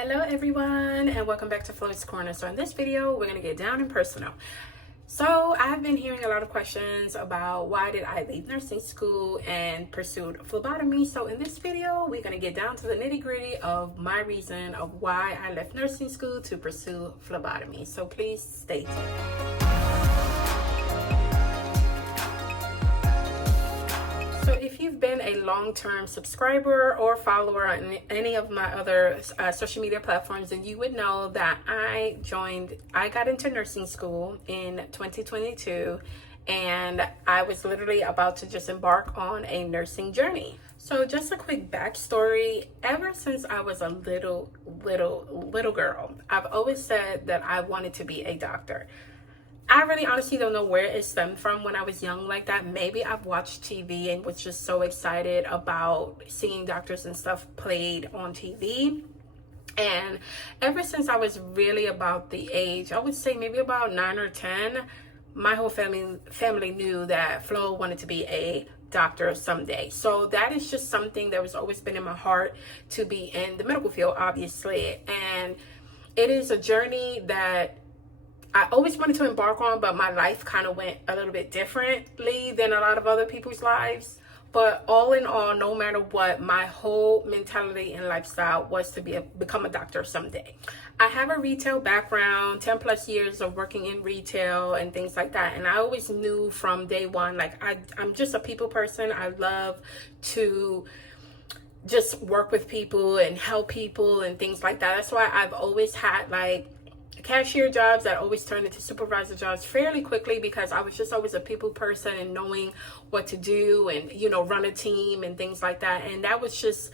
Hello everyone, and welcome back to Flo's Corner. So in this video we're going to get down and personal. So I've been hearing a lot of questions about why did I leave nursing school and pursued phlebotomy. So in this video we're going to get down to the nitty-gritty of my reason of why I left nursing school to pursue phlebotomy. So please stay tuned. So if you've been a long-term subscriber or follower on any of my other social media platforms, then you would know that I got into nursing school in 2022, and I was literally about to just embark on a nursing journey. So just a quick backstory, ever since I was a little girl, I've always said that I wanted to be a doctor. I really honestly don't know where it stemmed from when I was young like that. Maybe I've watched TV and was just so excited about seeing doctors and stuff played on TV. And ever since I was really about the age, I would say maybe about 9 or 10, my whole family knew that Flo wanted to be a doctor someday. So that is just something that was always been in my heart, to be in the medical field, obviously. And it is a journey that I always wanted to embark on, but my life kind of went a little bit differently than a lot of other people's lives. But all in all, no matter what, my whole mentality and lifestyle was to become a doctor someday. I have a retail background, 10 plus years of working in retail and things like that. And I always knew from day one, like I'm just a people person. I love to just work with people and help people and things like that. That's why I've always had like cashier jobs that always turned into supervisor jobs fairly quickly, because I was just always a people person and knowing what to do and, you know, run a team and things like that. And that was just,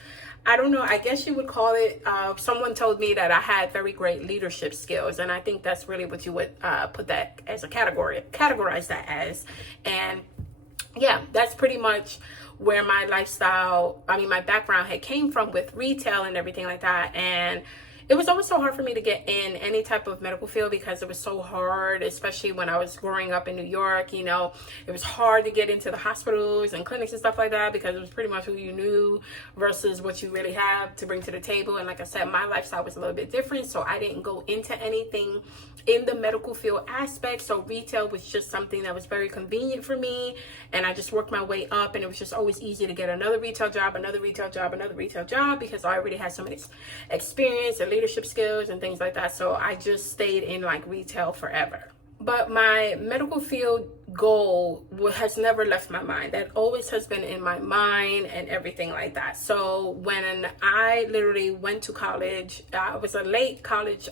I don't know, I guess you would call it, someone told me that I had very great leadership skills. And I think that's really what you would put that as a categorize that as. And yeah, that's pretty much where my my background had came from with retail and everything like that. And it was always so hard for me to get in any type of medical field because it was so hard, especially when I was growing up in New York. You know, it was hard to get into the hospitals and clinics and stuff like that because it was pretty much who you knew versus what you really have to bring to the table. And like I said, my lifestyle was a little bit different, so I didn't go into anything in the medical field aspect. So retail was just something that was very convenient for me, and I just worked my way up, and it was just always easy to get another retail job because I already had so much experience and leadership skills and things like that. So I just stayed in like retail forever. But my medical field goal has never left my mind. That always has been in my mind and everything like that. So when I literally went to college, I was a late college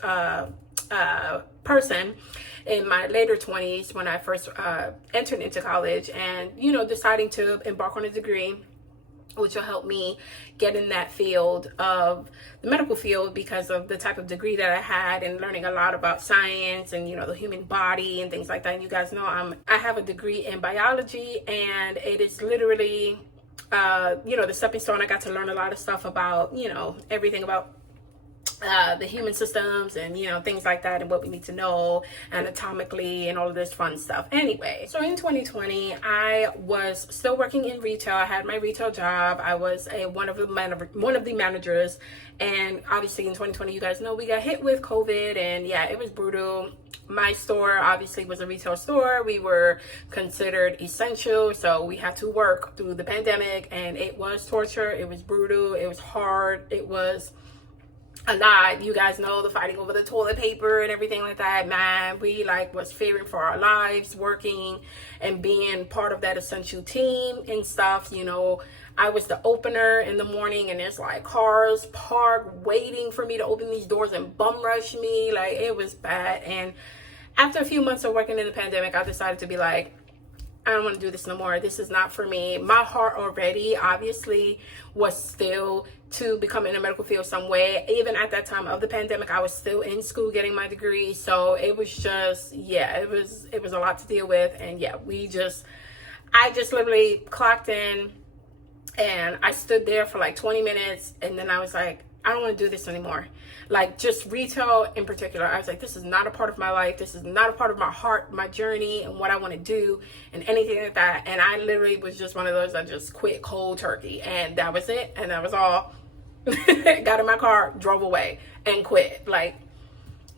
person in my later 20s when I first entered into college, and, you know, deciding to embark on a degree which will help me get in that field of the medical field because of the type of degree that I had, and learning a lot about science and, you know, the human body and things like that. And you guys know I have a degree in biology, and it is literally, you know, the stepping stone. I got to learn a lot of stuff about, you know, everything about the human systems and, you know, things like that, and what we need to know anatomically and all of this fun stuff. Anyway, so in 2020 I was still working in retail. I had my retail job. I was one of the managers, and obviously in 2020, you guys know, we got hit with COVID, and yeah, it was brutal. My store obviously was a retail store. We were considered essential, so we had to work through the pandemic, and it was torture. It was brutal. It was hard. It was a lot. You guys know the fighting over the toilet paper and everything like that. Man, we like was fearing for our lives, working and being part of that essential team and stuff. You know, I was the opener in the morning, and there's like cars parked waiting for me to open these doors and bum rush me. Like, it was bad. And after a few months of working in the pandemic, I decided to be like, I don't want to do this no more. This is not for me. My heart already obviously was still to become in the medical field some way. Even at that time of the pandemic, I was still in school getting my degree. So it was just, yeah, it was a lot to deal with. And yeah, I just literally clocked in, and I stood there for like 20 minutes. And then I was like, I don't want to do this anymore. Like, just retail in particular, I was like, this is not a part of my life. This is not a part of my heart, my journey, and what I want to do, and anything like that. And I literally was just one of those that just quit cold turkey, and that was it, and that was all. got in my car, drove away, and quit. Like,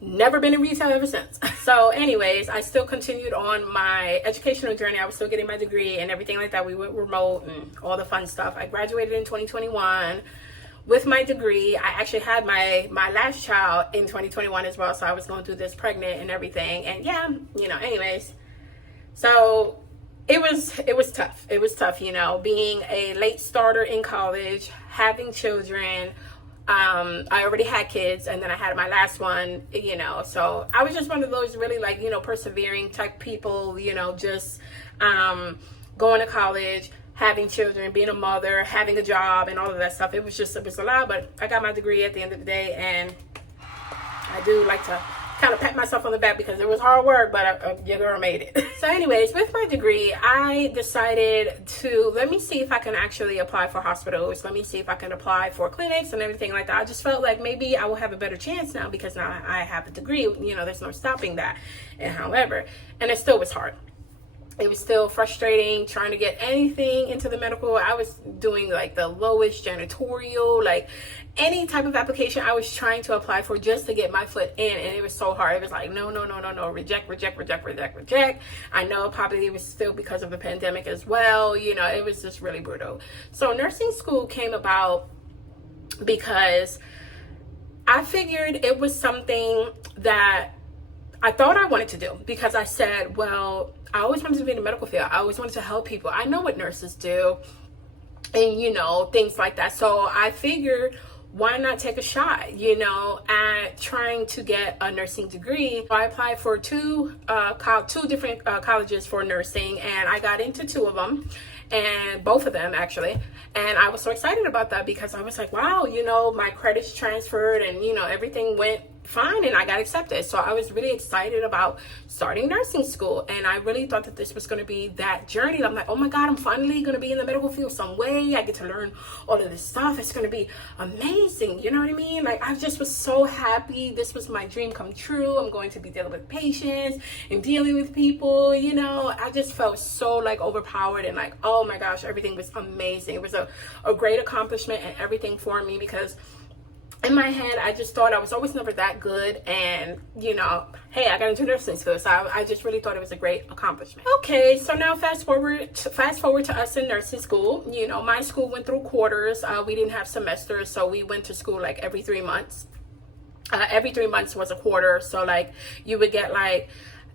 never been in retail ever since. So anyways, I still continued on my educational journey. I was still getting my degree and everything like that. We went remote and all the fun stuff. I graduated in 2021 with my degree. I actually had my last child in 2021 as well. So I was going through this pregnant and everything. And yeah, anyways. So it was tough. It was tough, being a late starter in college, having children. I already had kids, and then I had my last one, so I was just one of those really persevering type people, just going to college, having children, being a mother, having a job, and all of that stuff. It was a lot, but I got my degree at the end of the day, and I do like to kind of pat myself on the back because it was hard work, but your girl made it. So anyways, with my degree, I decided to let me see if I can actually apply for hospitals. Let me see if I can apply for clinics and everything like that. I just felt like maybe I will have a better chance now because now I have a degree. There's no stopping that. And however, and it still was hard. It was still frustrating trying to get anything into the medical. I was doing like the lowest janitorial, like any type of application I was trying to apply for just to get my foot in. And it was so hard. It was like, no, reject. I know probably it was still because of the pandemic as well. It was just really brutal. So nursing school came about because I figured it was something that I thought I wanted to do because I said, well, I always wanted to be in the medical field. I always wanted to help people. I know what nurses do and, things like that. So I figured, why not take a shot, at trying to get a nursing degree. I applied for two different colleges for nursing, and I got into two of them, and both of them actually. And I was so excited about that because I was like, wow, my credits transferred and, everything went fine and I got accepted. So I was really excited about starting nursing school, and I really thought that this was going to be that journey. I'm like, oh my God, I'm finally going to be in the medical field some way. I get to learn all of this stuff. It's going to be amazing. You know what I mean? Like, I just was so happy. This was my dream come true. I'm going to be dealing with patients and dealing with people. I just felt so overpowered and oh my gosh, everything was amazing. It was a great accomplishment and everything for me because in my head, I just thought I was always never that good. And, hey, I got into nursing school. So I just really thought it was a great accomplishment. Okay, so now fast forward to us in nursing school. My school went through quarters. We didn't have semesters. So we went to school every 3 months. Every 3 months was a quarter. So you would get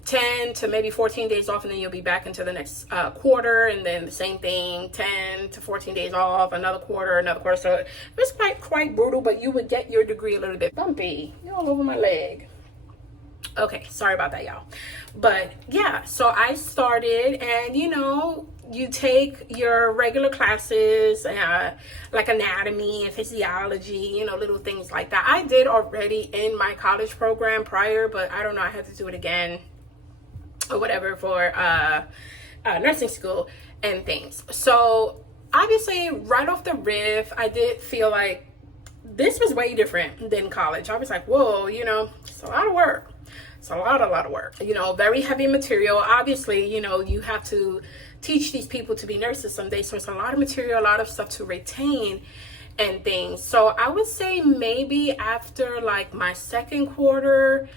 10 to maybe 14 days off, and then you'll be back into the next quarter, and then the same thing, 10 to 14 days off, another quarter. So it was quite brutal, but you would get your degree a little bit bumpy. You're all over my leg. Okay, sorry about that, y'all. But yeah, so I started, and you take your regular classes, like anatomy and physiology, little things like that. I did already in my college program prior, but I don't know, I had to do it again or whatever for nursing school and things. So obviously right off the riff, I did feel like this was way different than college. I was like, whoa, it's a lot of work. It's a lot of work, very heavy material. Obviously, you have to teach these people to be nurses someday. So it's a lot of material, a lot of stuff to retain and things. So I would say maybe after my second quarter,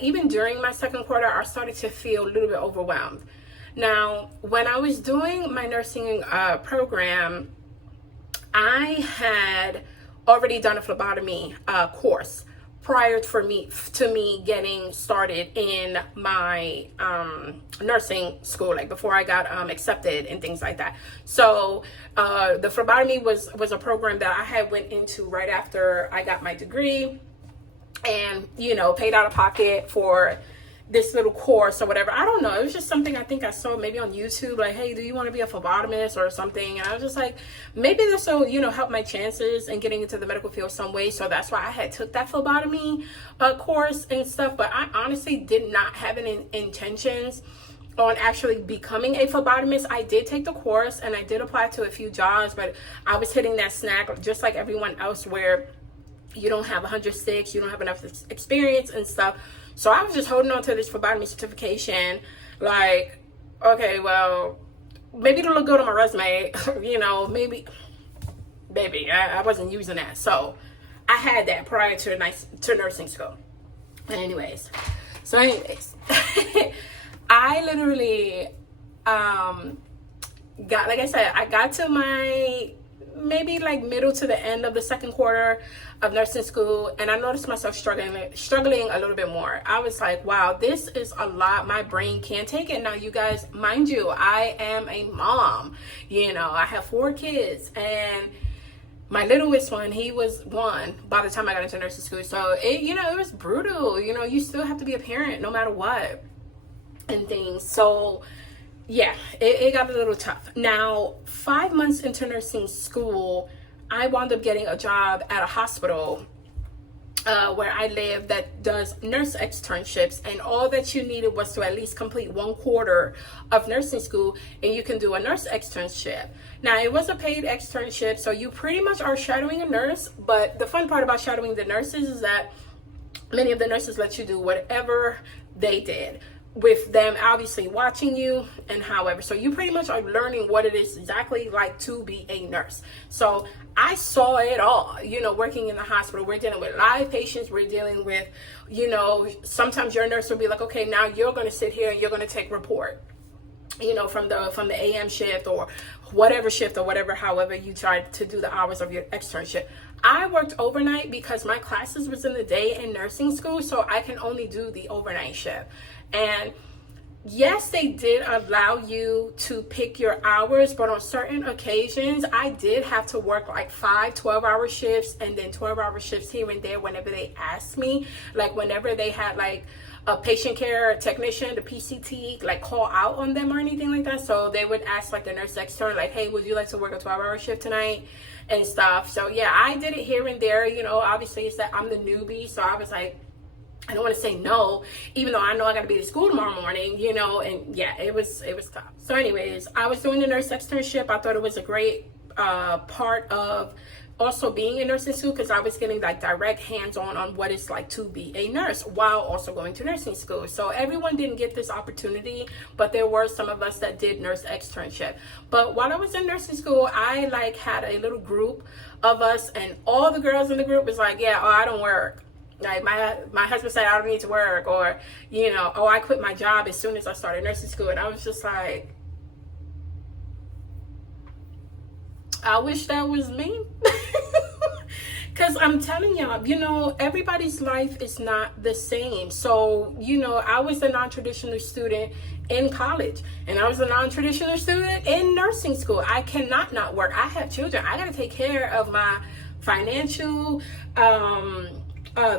even during my second quarter, I started to feel a little bit overwhelmed. Now, when I was doing my nursing program, I had already done a phlebotomy course prior to me getting started in my nursing school, before I got accepted and things like that. So the phlebotomy was a program that I had went into right after I got my degree, and paid out of pocket for this little course or whatever. I don't know. It was just something I think I saw maybe on YouTube, hey, do you want to be a phlebotomist or something? And I was just like, maybe this will, help my chances in getting into the medical field some way. So that's why I had took that phlebotomy course and stuff. But I honestly did not have any intentions on actually becoming a phlebotomist. I did take the course and I did apply to a few jobs, but I was hitting that snag just like everyone else where you don't have 106, you don't have enough experience and stuff. So I was just holding on to this phlebotomy certification, okay, well, maybe it'll look good on my resume, maybe baby, I wasn't using that. So I had that prior to nursing school. Anyways, I literally got, like I said, I got to my maybe like middle to the end of the second quarter of nursing school, and I noticed myself struggling a little bit more. I was like, wow, this is a lot. My brain can't take it. Now, you guys, mind you, I am a mom. You know, I have 4 kids, and my littlest one, he was 1 by the time I got into nursing school. So it, you know, it was brutal. You know, you still have to be a parent no matter what and things. So yeah, it got a little tough. Now, 5 months into nursing school, I wound up getting a job at a hospital where I live that does nurse externships, and all that you needed was to at least complete 1 quarter of nursing school, and you can do a nurse externship. Now, it was a paid externship, so you pretty much are shadowing a nurse, but the fun part about shadowing the nurses is that many of the nurses let you do whatever they did, with them obviously watching you and however. So you pretty much are learning what it is exactly like to be a nurse. So I saw it all, you know, working in the hospital. We're dealing with live patients. We're dealing with, you know, sometimes your nurse will be like, okay, now you're going to sit here and you're going to take report, you know, from the AM shift or whatever shift or whatever, however you try to do the hours of your externship. I worked overnight because my classes was in the day in nursing school, so I can only do the overnight shift. And yes, they did allow you to pick your hours, but on certain occasions, I did have to work like 5 12-hour shifts and then 12-hour shifts here and there whenever they asked me. Like whenever they had like a patient care technician, the PCT, like call out on them or anything like that. So they would ask like the nurse extern, like, hey, would you like to work a 12-hour shift tonight and stuff. So yeah, I did it here and there. You know, obviously it's that I'm the newbie, so I was like, I don't want to say no, even though I know I got to be at school tomorrow morning, you know, and yeah, it was tough. So anyways, I was doing the nurse externship. I thought it was a great part of also being in nursing school, because I was getting like direct hands-on on what it's like to be a nurse while also going to nursing school. So everyone didn't get this opportunity, but there were some of us that did nurse externship. But while I was in nursing school, I like had a little group of us, and all the girls in the group was like, yeah, oh, I don't work. Like my husband said, I don't need to work, or, you know, oh, I quit my job as soon as I started nursing school. And I was just like, I wish that was me. Because I'm telling y'all, you know, everybody's life is not the same. So, you know, I was a non-traditional student in college, and I was a non-traditional student in nursing school. I cannot not work. I have children. I got to take care of my financial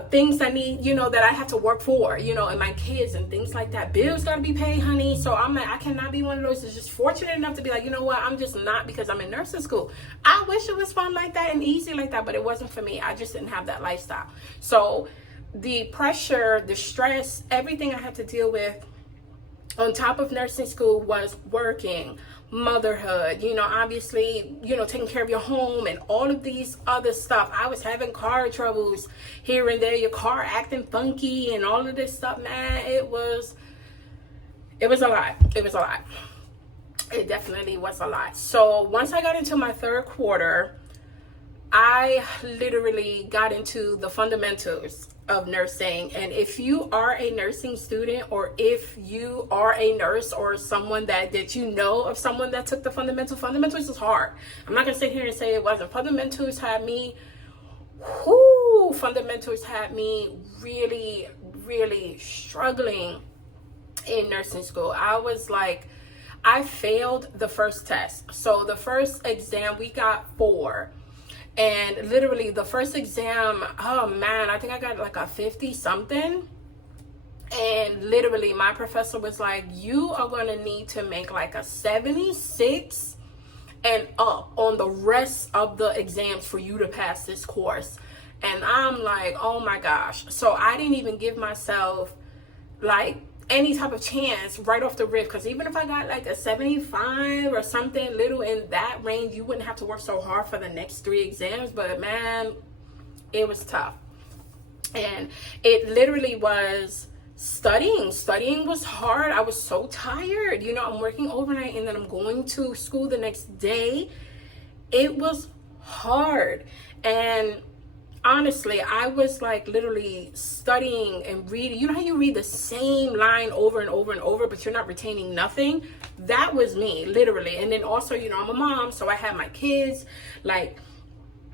things I need, you know, that I have to work for, you know, and my kids and things like that. Bills gotta be paid, honey. So I'm like, I cannot be one of those that's just fortunate enough to be like, you know what, I'm just not, because I'm in nursing school. I wish it was fun like that and easy like that, but it wasn't for me. I just didn't have that lifestyle. So the pressure, the stress, everything I had to deal with on top of nursing school was working, motherhood, you know, obviously, you know, taking care of your home and all of these other stuff. I was having car troubles here and there, your car acting funky and all of this stuff, man. It was a lot. It was a lot. It definitely was a lot. So once I got into my 3rd quarter, I literally got into the fundamentals of nursing. And if you are a nursing student, or if you are a nurse or someone that you know of someone that took the fundamentals is hard. I'm not gonna sit here and say it wasn't. Fundamentals had me really, really struggling in nursing school. I was like, I failed the first test. So the first exam, we got 4. And literally the first exam, oh man, I think I got like a 50 something. And literally my professor was like, you are going to need to make like a 76 and up on the rest of the exams for you to pass this course. And I'm like, oh my gosh. So I didn't even give myself like any type of chance right off the rip, because even if I got like a 75 or something little in that range, you wouldn't have to work so hard for the next 3 exams. But man, it was tough. And it literally was studying was hard. I was so tired, you know. I'm working overnight and then I'm going to school the next day. It was hard. And honestly, I was like literally studying and reading. You know how you read the same line over and over and over, but you're not retaining nothing? That was me, literally. And then also, you know, I'm a mom, so I had my kids like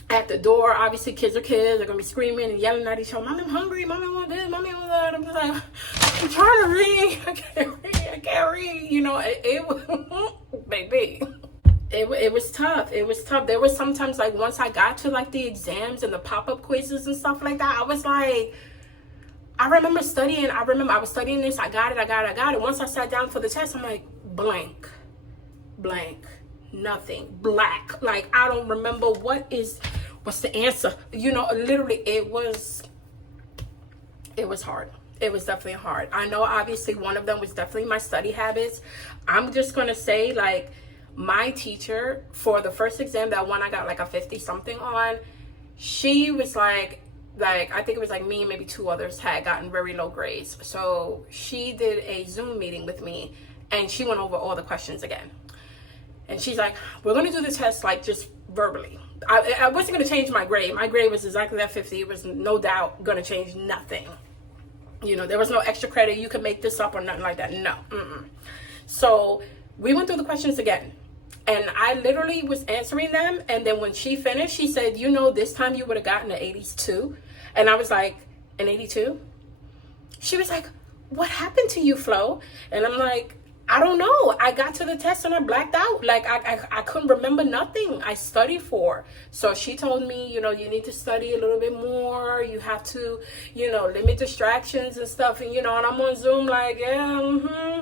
at the door. Obviously, kids are kids. They're gonna be screaming and yelling at each other. Mommy, I'm hungry. Mommy, I want this. Mommy, I want that. I'm just like, I'm trying to read. I can't read. You know, it was, baby. It was tough. It was tough. There was sometimes like once I got to like the exams and the pop-up quizzes and stuff like that, I was like, I remember studying. I remember I was studying this. I got it. Once I sat down for the test, I'm like, blank, nothing, black. Like, I don't remember what's the answer. You know, literally, it was hard. It was definitely hard. I know obviously one of them was definitely my study habits. I'm just going to say, like, my teacher for the first exam, that one I got like a 50 something on, she was like I think it was like me and maybe two others had gotten very low grades. So she did a Zoom meeting with me and she went over all the questions again. And she's like, we're going to do the test like just verbally. I wasn't going to change my grade. My grade was exactly that 50. It was no doubt going to change nothing. You know, there was no extra credit. You could make this up or nothing like that. No. So we went through the questions again. And I literally was answering them. And then when she finished, she said, you know, this time you would have gotten an 82. And I was like, an 82? She was like, what happened to you, Flo? And I'm like, I don't know. I got to the test and I blacked out. Like, I couldn't remember nothing I studied for. So she told me, you know, you need to study a little bit more. You have to, you know, limit distractions and stuff. And, you know, and I'm on Zoom like, yeah,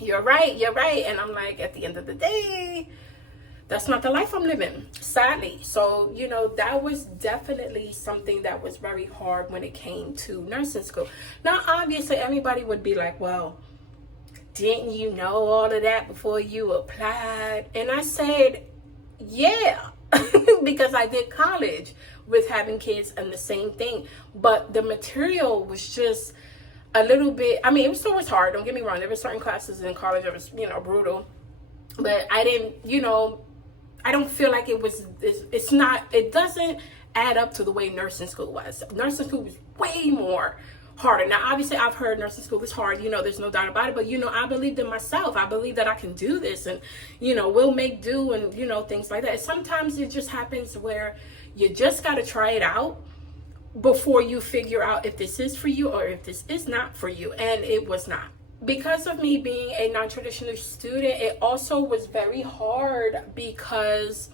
you're right. And I'm like, at the end of the day, that's not the life I'm living, sadly. So, you know, that was definitely something that was very hard when it came to nursing school. Now, obviously, everybody would be like, well, didn't you know all of that before you applied? And I said, yeah, because I did college with having kids and the same thing. But the material was just a little bit, I mean, it was still was hard. Don't get me wrong. There were certain classes in college that was, you know, brutal. But I didn't, you know, I don't feel like it was, it's not, it doesn't add up to the way nursing school was. Nursing school was way more harder. Now, obviously, I've heard nursing school was hard. You know, there's no doubt about it. But, you know, I believed in myself. I believe that I can do this. And, you know, we'll make do and, you know, things like that. Sometimes it just happens where you just got to try it out before you figure out if this is for you or if this is not for you. And it was not. Because of me being a non-traditional student, it also was very hard because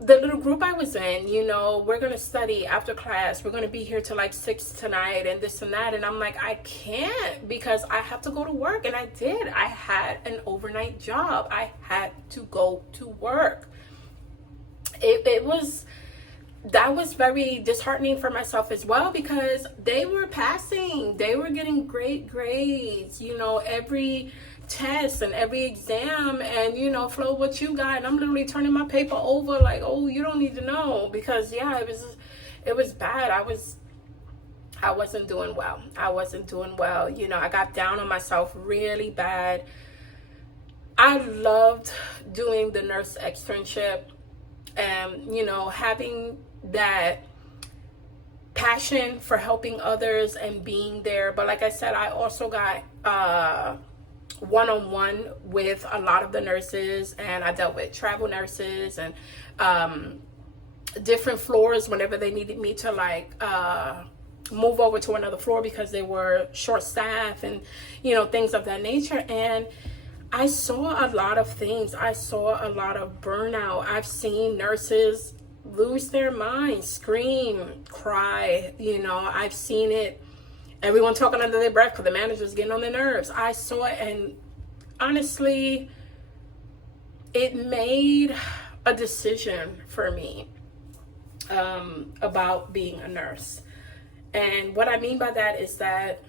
the little group I was in, you know, we're going to study after class. We're going to be here till like 6 tonight and this and that. And I'm like, I can't because I have to go to work. And I did. I had an overnight job. I had to go to work. That was very disheartening for myself as well because they were passing. They were getting great grades, you know, every test and every exam. And, you know, Flo, what you got? And I'm literally turning my paper over like, oh, you don't need to know. Because, yeah, it was bad. I wasn't doing well. You know, I got down on myself really bad. I loved doing the nurse externship and, you know, having that passion for helping others and being there. But like I said, I also got one-on-one with a lot of the nurses, and I dealt with travel nurses and different floors whenever they needed me to like move over to another floor because they were short staff and, you know, things of that nature. And I saw a lot of things. I saw a lot of burnout. I've seen nurses lose their minds, scream, cry. You know, I've seen it. Everyone talking under their breath because the manager's getting on their nerves. I saw it, and honestly, it made a decision for me about being a nurse. And what I mean by that is that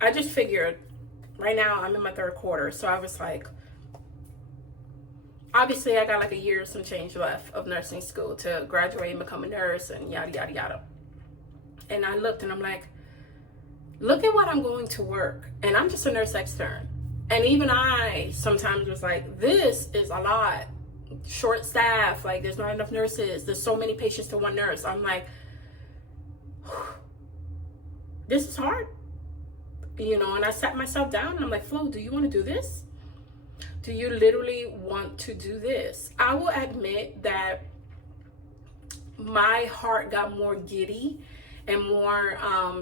I just figured, right now I'm in my 3rd quarter, so I was like, obviously I got like a year or some change left of nursing school to graduate and become a nurse and yada, yada, yada. And I looked and I'm like, look at what I'm going to work. And I'm just a nurse extern. And even I sometimes was like, this is a lot. short staff, like there's not enough nurses, there's so many patients to one nurse. I'm like, this is hard, and I sat myself down and I'm like, Flo, do you want to do this? Do you literally want to do this? I will admit that my heart got more giddy and more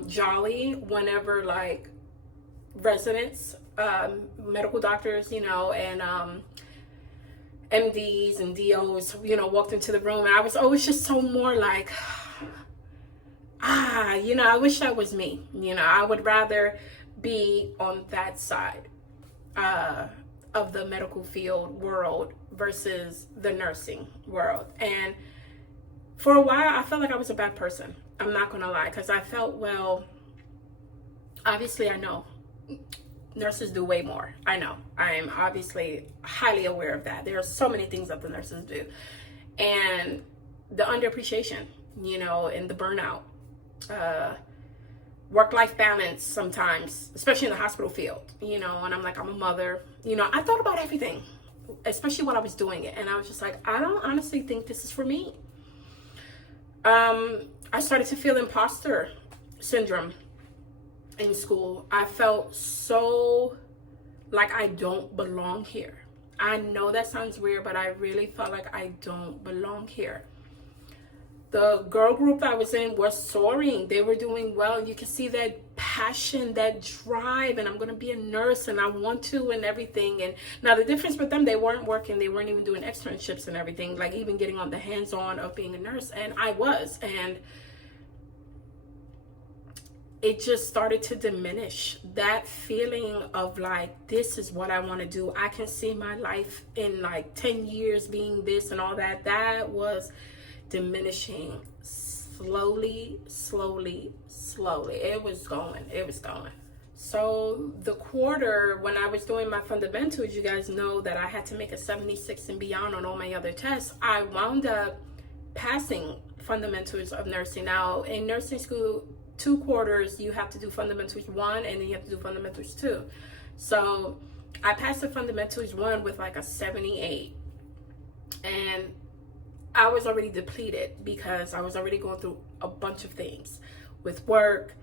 jolly whenever like residents, medical doctors, and MDs and DOs, walked into the room, and I was always just so more like, I wish that was me. I would rather be on that side of the medical field world versus the nursing world. And for a while, I felt like I was a bad person. I'm not gonna lie, because I felt, well, obviously I know nurses do way more. I know. I am obviously highly aware of that. There are so many things that the nurses do. And the underappreciation, and the burnout, work-life balance sometimes, especially in the hospital field, and I'm like, I'm a mother, I thought about everything, especially when I was doing it. And I was just like, I don't honestly think this is for me. I started to feel imposter syndrome in school. I felt so like I don't belong here. I know that sounds weird, but I really felt like I don't belong here. The girl group I was in was soaring. They were doing well. You can see that passion, that drive, and I'm going to be a nurse and I want to and everything. And now the difference with them, they weren't working. They weren't even doing externships and everything, like even getting on the hands-on of being a nurse. And I was. And it just started to diminish that feeling of like, this is what I want to do. I can see my life in like 10 years being this and all that. That was diminishing slowly. It was going. So the quarter, when I was doing my fundamentals, you guys know that I had to make a 76 and beyond on all my other tests. I wound up passing fundamentals of nursing. Now in nursing school, 2 quarters, you have to do fundamentals 1 and then you have to do fundamentals 2. So I passed the fundamentals 1 with like a 78. And I was already depleted because I was already going through a bunch of things with work,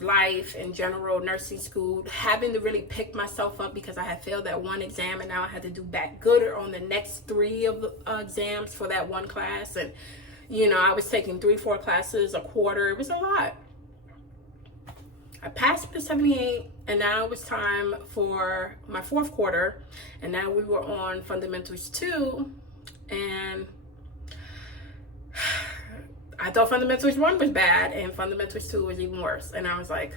life in general, nursing school, having to really pick myself up because I had failed that one exam and now I had to do back good on the next 3 of the exams for that one class. And I was taking 3-4 classes a quarter. It was a lot. I passed the 78, and now it was time for my 4th quarter, and now we were on fundamentals 2, and I thought fundamentals 1 was bad, and fundamentals 2 was even worse. And I was like,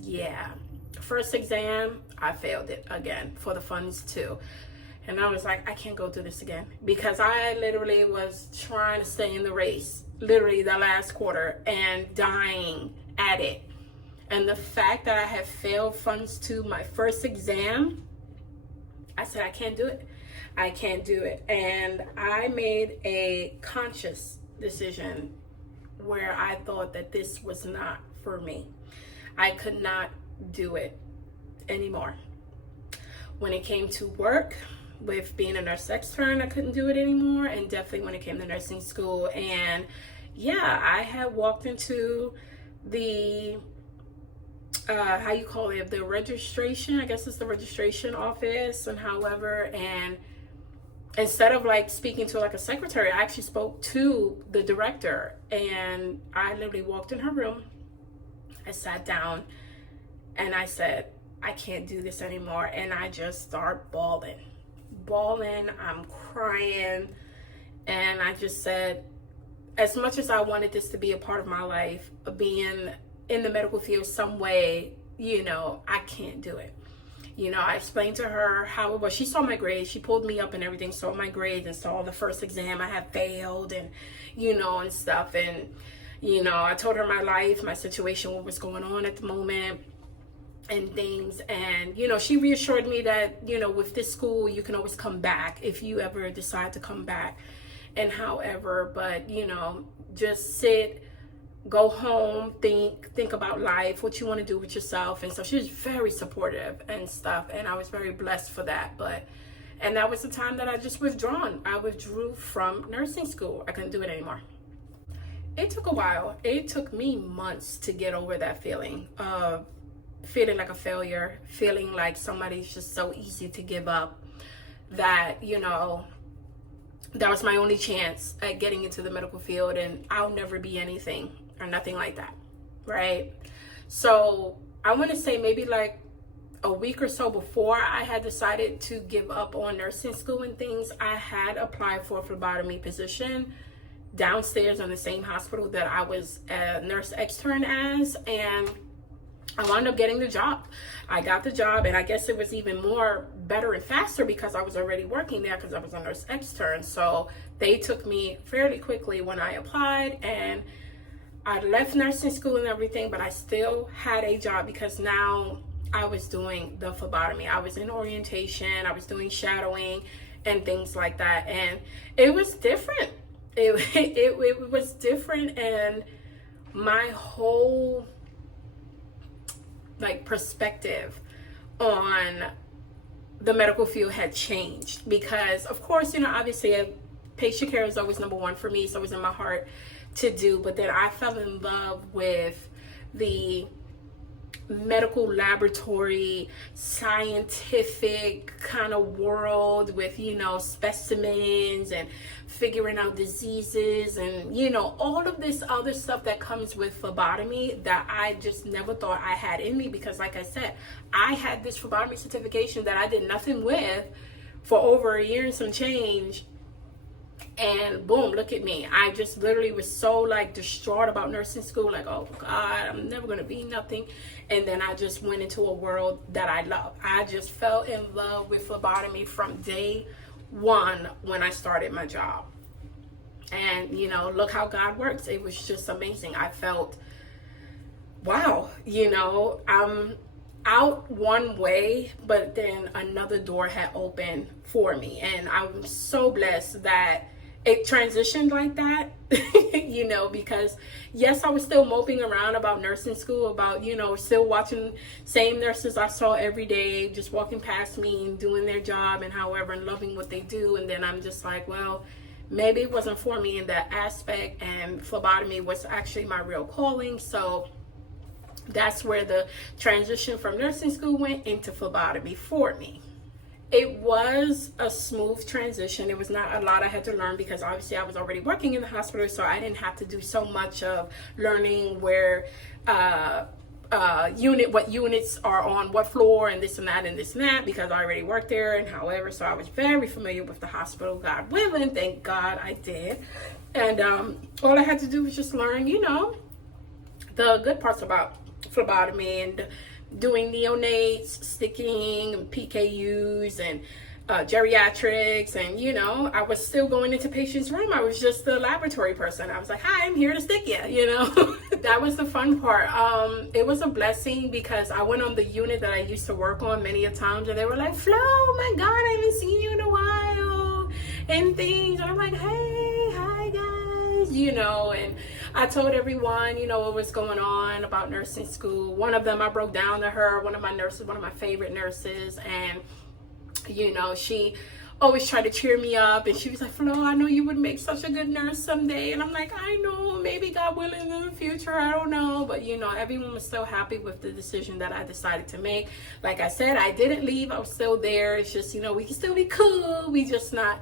yeah. First exam, I failed it again for the funds 2. And I was like, I can't go through this again, because I literally was trying to stay in the race, literally the last quarter, and dying at it. And the fact that I had failed funds 2, my first exam, I said, I can't do it. I can't do it. And I made a conscious decision where I thought that this was not for me. I could not do it anymore. When it came to work, with being a nurse extern, I couldn't do it anymore. And definitely when it came to nursing school. And yeah, I had walked into the how you call it, the registration, I guess it's the registration office, and however, and instead of like speaking to like a secretary, I actually spoke to the director. And I literally walked in her room, I sat down, and I said, I can't do this anymore. And I just start bawling, I'm crying. And I just said, as much as I wanted this to be a part of my life, being in the medical field some way, I can't do it. I explained to her how it was. She saw my grades. She pulled me up and everything, saw my grades and saw the first exam I had failed and, and stuff. And, I told her my life, my situation, what was going on at the moment and things. And, she reassured me that, with this school, you can always come back if you ever decide to come back. And however, but, just sit, go home, think about life, what you want to do with yourself. And so she was very supportive and stuff, and I was very blessed for that. But And that was the time that I just withdrawn. I withdrew from nursing school. I couldn't do it anymore. It took a while. It took me months to get over that feeling of feeling like a failure, feeling like somebody's just so easy to give up, that, you know, that was my only chance at getting into the medical field and I'll never be anything or nothing like that, right? So I want to say maybe like a week or so before I had decided to give up on nursing school and things, I had applied for a phlebotomy position downstairs in the same hospital that I was a nurse extern as, and I wound up getting the job. I got the job, and I guess it was even more better and faster because I was already working there because I was a nurse extern. So they took me fairly quickly when I applied, and I left nursing school and everything, but I still had a job because now I was doing the phlebotomy. I was in orientation, I was doing shadowing and things like that, and it was different. It was different, and my whole like perspective on the medical field had changed because, of course, you know, obviously patient care is always number one for me, so it was in my heart to do, but then I fell in love with the medical laboratory scientific kind of world with, you know, specimens and figuring out diseases and, you know, all of this other stuff that comes with phlebotomy that I just never thought I had in me because, like I said, I had this phlebotomy certification that I did nothing with for over a year and some change, and boom, look at me. I just literally was so like distraught about nursing school, like, oh God, I'm never gonna be nothing. And then I just went into a world that I love. I just fell in love with phlebotomy from day one when I started my job. And, you know, look how God works. It was just amazing. I felt, wow, you know, I'm out one way, but then another door had opened for me. And I'm so blessed that it transitioned like that, you know, because yes, I was still moping around about nursing school, about, you know, still watching same nurses I saw every day, just walking past me and doing their job and however, and loving what they do. And then I'm just like, well, maybe it wasn't for me in that aspect, and phlebotomy was actually my real calling. So that's where the transition from nursing school went into phlebotomy for me. It was a smooth transition. It was not a lot I had to learn because obviously I was already working in the hospital, so I didn't have to do so much of learning where what units are on what floor and this and that and this and that, because I already worked there and however, so I was very familiar with the hospital, God willing. Thank God I did. And all I had to do was just learn, you know, the good parts about phlebotomy and doing neonates, sticking, PKUs, and geriatrics. And, you know, I was still going into patients' room. I was just the laboratory person. I was like, hi, I'm here to stick you, you know. That was the fun part. It was a blessing because I went on the unit that I used to work on many a times, and they were like, Flo, oh my God, I haven't seen you in a while, and things. And I'm like, hey, hi guys, you know. And I told everyone, you know, what was going on about nursing school. One of them, I broke down to her, one of my nurses, one of my favorite nurses, and, you know, she always tried to cheer me up, and she was like, Flo, I know you would make such a good nurse someday. And I'm like, I know, maybe God willing in the future, I don't know. But, you know, everyone was so happy with the decision that I decided to make. Like I said, I didn't leave, I was still there. It's just, you know, we can still be cool, we just not,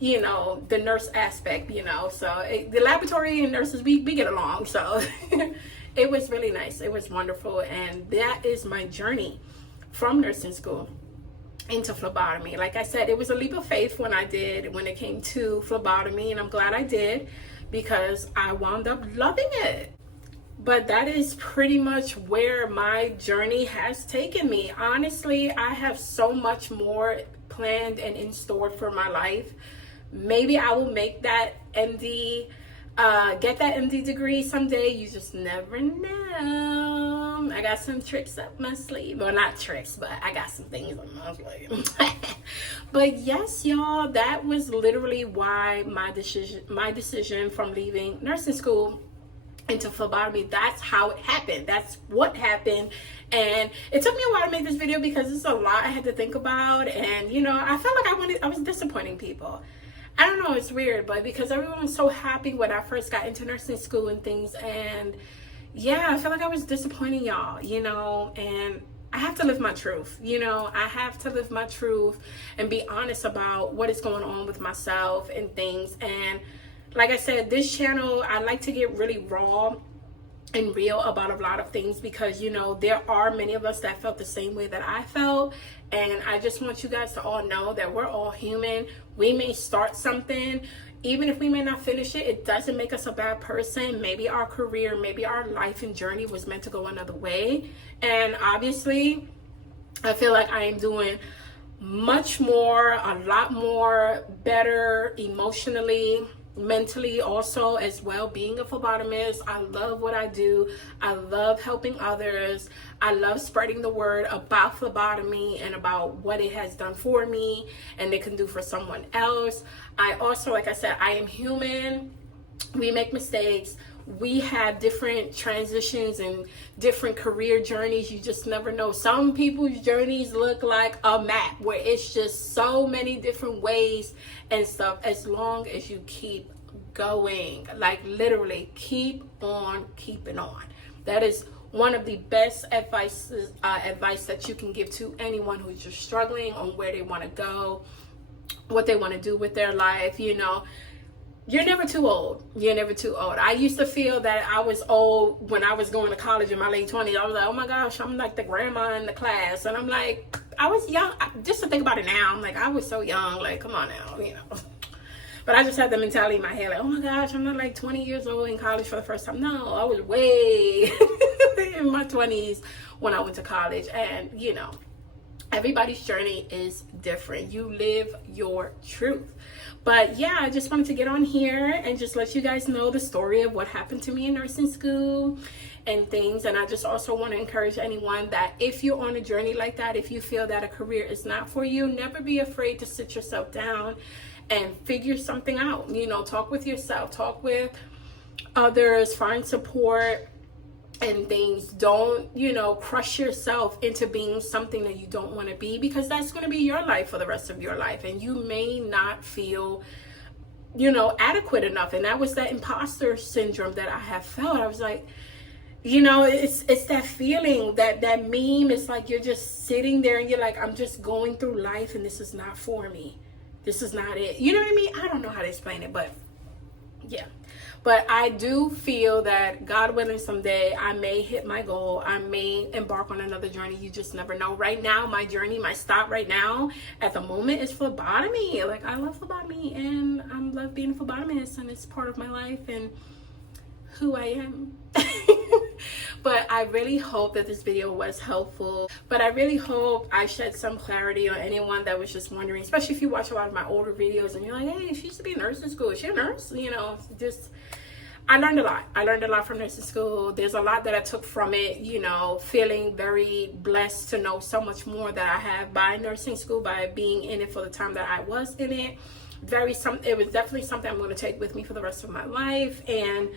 you know, the nurse aspect, you know. So the laboratory and nurses, we get along. So it was really nice. It was wonderful. And that is my journey from nursing school into phlebotomy. Like I said, it was a leap of faith when it came to phlebotomy, and I'm glad I did because I wound up loving it. But that is pretty much where my journey has taken me. Honestly, I have so much more planned and in store for my life. Maybe I will make that MD, get that MD degree someday. You just never know. I got some tricks up my sleeve. Well, not tricks, but I got some things up my sleeve. But yes, y'all, that was literally why my decision from leaving nursing school into phlebotomy. That's how it happened. That's what happened. And it took me a while to make this video because it's a lot I had to think about. And you know, I felt like I was disappointing people. I don't know, it's weird, but because everyone was so happy when I first got into nursing school and things, and yeah, I felt like I was disappointing y'all, you know. And I have to live my truth, you know. I have to live my truth and be honest about what is going on with myself and things. And like I said, this channel, I like to get really raw and real about a lot of things because, you know, there are many of us that felt the same way that I felt. And I just want you guys to all know that we're all human. We may start something. Even if we may not finish it, it doesn't make us a bad person. Maybe our career, maybe our life and journey was meant to go another way. And obviously, I feel like I am doing much more, a lot more better emotionally, mentally also as well. Being a phlebotomist, I love what I do. I love helping others. I love spreading the word about phlebotomy and about what it has done for me and it can do for someone else. I also, like I said, I am human. We make mistakes. We have different transitions and different career journeys. You just never know. Some people's journeys look like a map where it's just so many different ways and stuff. As long as you keep going, like literally keep on keeping on. That is one of the best advice that you can give to anyone who's just struggling on where they want to go, what they want to do with their life. You know, you're never too old. You're never too old. I used to feel that I was old when I was going to college in my late 20s. I was like, oh my gosh, I'm like the grandma in the class. And I'm like, I was young. Just to think about it now, I'm like, I was so young. Like, come on now, you know. But I just had the mentality in my head, like, oh my gosh, I'm not like 20 years old in college for the first time. No, I was way in my 20s when I went to college. And, you know, everybody's journey is different. You live your truth. But yeah, I just wanted to get on here and just let you guys know the story of what happened to me in nursing school and things. And I just also want to encourage anyone that if you're on a journey like that, if you feel that a career is not for you, never be afraid to sit yourself down and figure something out. You know, talk with yourself, talk with others, find support and things. Don't, you know, crush yourself into being something that you don't want to be, because that's going to be your life for the rest of your life. And you may not feel, you know, adequate enough. And that was that imposter syndrome that I have felt. I was like, you know, it's that feeling, that meme. It's like you're just sitting there and you're like, I'm just going through life and this is not for me. This is not it. You know what I mean? I don't know how to explain it, but yeah. But I do feel that, God willing, someday I may hit my goal. I may embark on another journey. You just never know. Right now, my journey, my stop right now at the moment is phlebotomy. Like, I love phlebotomy and I love being a phlebotomist, and it's part of my life and who I am. But I really hope that this video was helpful. But I really hope I shed some clarity on anyone that was just wondering, especially if you watch a lot of my older videos and you're like, hey, she used to be a nurse in school. Is she a nurse? You know, just, I learned a lot. I learned a lot from nursing school. There's a lot that I took from it, you know, feeling very blessed to know so much more that I have by nursing school, by being in it for the time that I was in it. It was definitely something I'm going to take with me for the rest of my life. And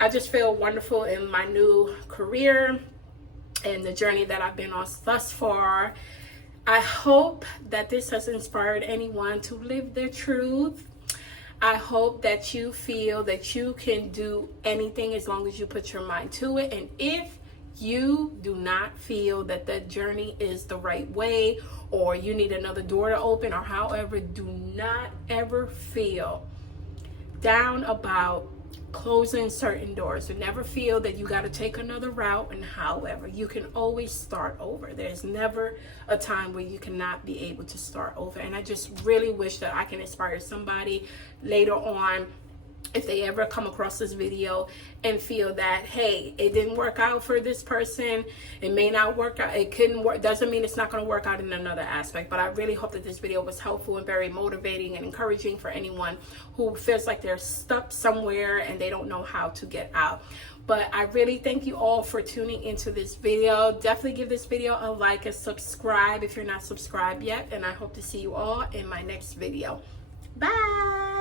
I just feel wonderful in my new career and the journey that I've been on thus far. I hope that this has inspired anyone to live their truth. I hope that you feel that you can do anything as long as you put your mind to it. And if you do not feel that the journey is the right way, or you need another door to open, or however, do not ever feel down about closing certain doors. So never feel that you got to take another route. And however, you can always start over. There's never a time where you cannot be able to start over. And I just really wish that I can inspire somebody later on, if they ever come across this video and feel that, hey, it didn't work out for this person, it may not work out, it couldn't work, doesn't mean it's not going to work out in another aspect. But I really hope that this video was helpful and very motivating and encouraging for anyone who feels like they're stuck somewhere and they don't know how to get out. But I really thank you all for tuning into this video. Definitely give this video a like and subscribe if you're not subscribed yet. And I hope to see you all in my next video. Bye.